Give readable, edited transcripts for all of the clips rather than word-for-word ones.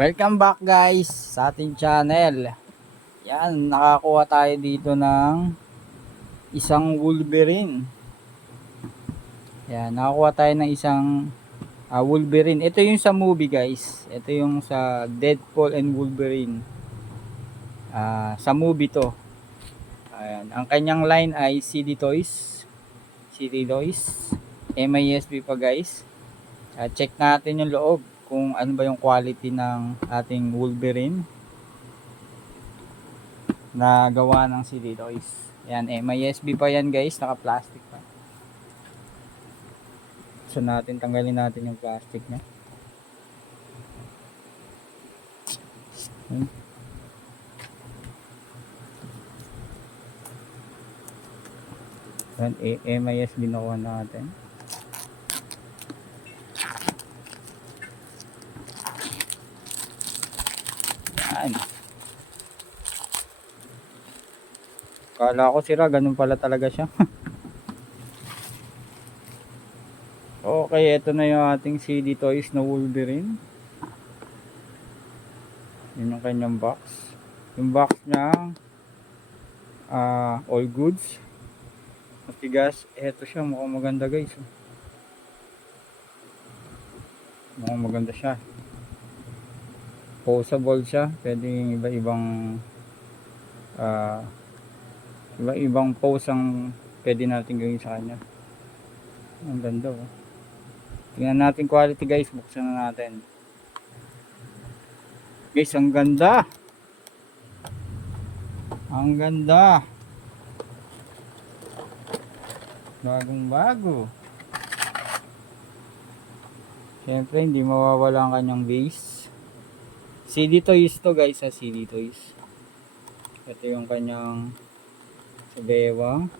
Welcome back guys sa ating channel. Yan, nakakuha tayo dito ng isang Wolverine. Yan, nakakuha tayo ng isang Wolverine. Ito yung sa movie guys. Ito yung sa Deadpool and Wolverine. Sa movie to. Ayan, ang kanyang line ay CD Toys. CD Toys. MISB pa guys. Check natin yung loob kung ano ba yung quality ng ating Wolverine na gawa ng CD Toys. Yan, MISB pa yan guys, naka-plastic pa. So tanggalin natin yung plastic niya. Yan, MISB nakuha natin. Yan. Kala ko sira, ganun pala talaga siya. Okay, ito na yung ating CD Toys na Wolverine. Yun yung kanyang box. Yung box niya, all goods. Matigas. Ito siya, mukhang maganda guys. Mukhang maganda siya. Posable siya. Pwede yung iba-ibang pose ang pwede natin gawin sa kanya. Ang ganda oh. Tingnan natin quality guys, buksan na natin. Guys, ang ganda. Ang ganda. Bagong bago. Siyempre hindi mawawala ang kanyang base. CD Toys to guys, CD Toys. Ito yung kanyang sabewang.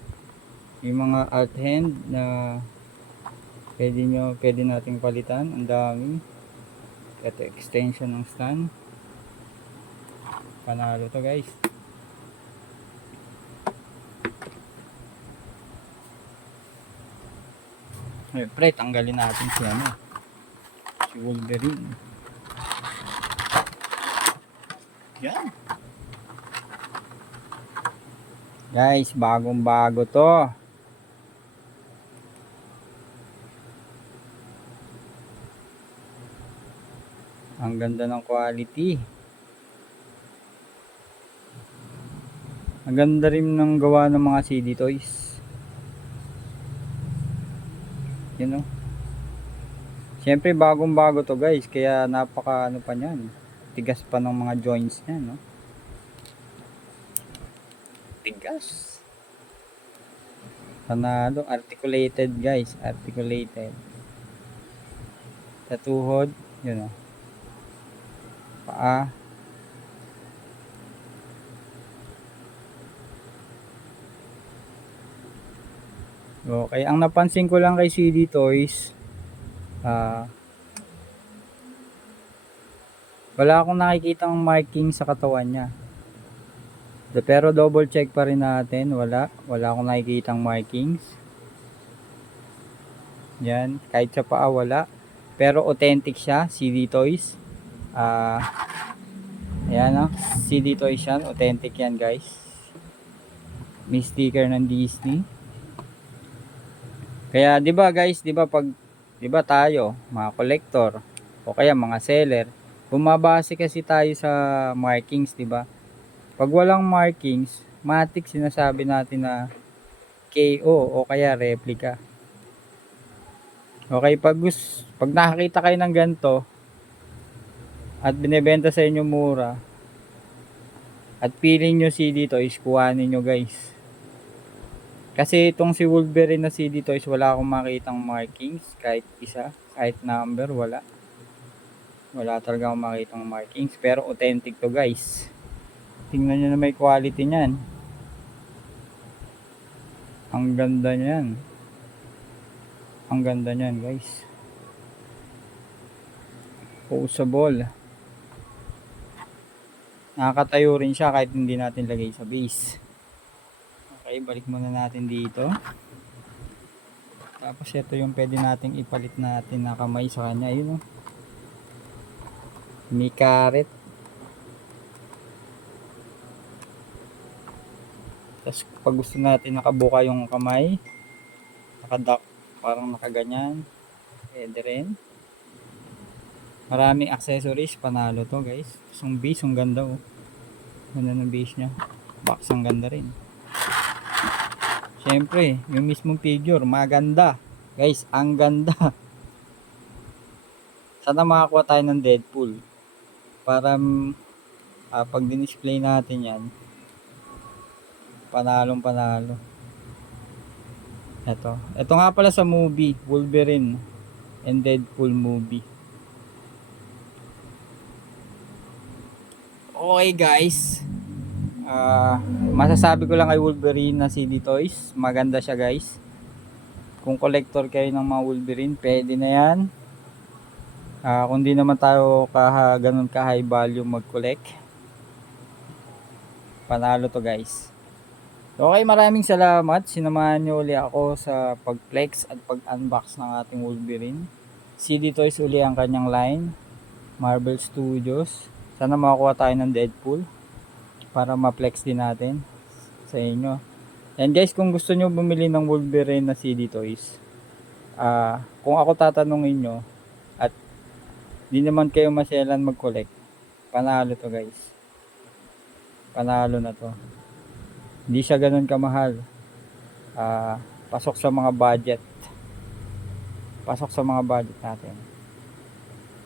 Yung mga alt hand na pwede nating palitan. Ang dami. Ito extension ng stand. Panalo to guys. Siyempre tanggalin natin si Wolverine. Yan. Guys, bagong bago to. Ang ganda ng quality. Ang ganda rin ng gawa ng mga CD Toys. You know? Siyempre bagong bago to guys. Kaya napaka ano pa niyan. Tigas pa ng mga joints niya, no? Tigas. Panalo. Articulated guys. Articulated. Sa tuhod. Yun o. Paa. Okay, ang napansin ko lang kay CD Toys, wala akong nakikitang marking sa katawan niya. Pero double check pa rin natin, wala akong nakikitang markings. Yan, kahit sa paa wala. Pero authentic siya, CD Toys. Ayan o, CD Toys yan, authentic yan guys. May sticker ng Disney. Kaya 'di ba guys, 'di ba tayo, mga collector o kaya mga seller, bumabase kasi tayo sa markings, 'di ba? Pag walang markings, matik sinasabi natin na KO o kaya replica. Okay, pag nakakita kayo ng ganito at binebenta sa inyo mura at feeling nyo CD Toys, kuhanin nyo guys. Kasi itong si Wolverine na CD Toys, wala akong makitang markings kahit isa, kahit number, wala talaga akong makitang markings, pero authentic to guys. Tingnan nyo na may quality nyan. Ang ganda nyan. Ang ganda nyan guys. Posable. Nakakatayo rin siya kahit hindi natin lagay sa base. Okay, balik muna natin dito. Tapos ito yung pwede nating ipalit natin na kamay sa kanya. Ayun o. May karet. Tapos pag gusto natin nakabuka yung kamay, nakadak, parang nakaganyan, pwede rin. Maraming accessories, panalo to guys. Tapos yung base, ang ganda oh. Ganda ng base nya. Box, ang ganda rin. Siyempre, yung mismong figure, maganda. Guys, ang ganda. Sana makakuha tayo ng Deadpool. Para pag din-display natin yan, panalong panalo. Ito nga pala sa movie, Wolverine and Deadpool movie. Okay guys, masasabi ko lang kay Wolverine na CD Toys, maganda siya guys. Kung collector kayo ng mga Wolverine, pwede na yan. Kung di naman tayo ganun ka high value mag-collect, panalo to guys. Okay, maraming salamat. Sinamahan nyo uli ako sa pag-flex at pag-unbox ng ating Wolverine. CD Toys uli ang kanyang line, Marvel Studios. Sana makakuha tayo ng Deadpool para ma-flex din natin sa inyo. And guys, kung gusto nyo bumili ng Wolverine na CD Toys, kung ako tatanungin nyo at di naman kayo masyalan mag-collect, panalo to guys. Panalo na to. Hindi siya ganun kamahal. Pasok sa mga budget. Pasok sa mga budget natin.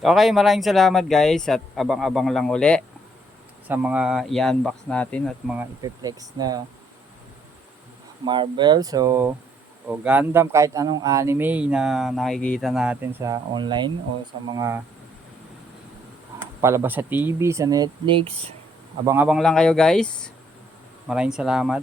Okay, maraming salamat guys at abang-abang lang uli sa mga i-unbox natin at mga ipiplex na Marvel o Gundam, kahit anong anime na nakikita natin sa online o sa mga palabas sa TV, sa Netflix. Abang-abang lang kayo guys. Maraming salamat.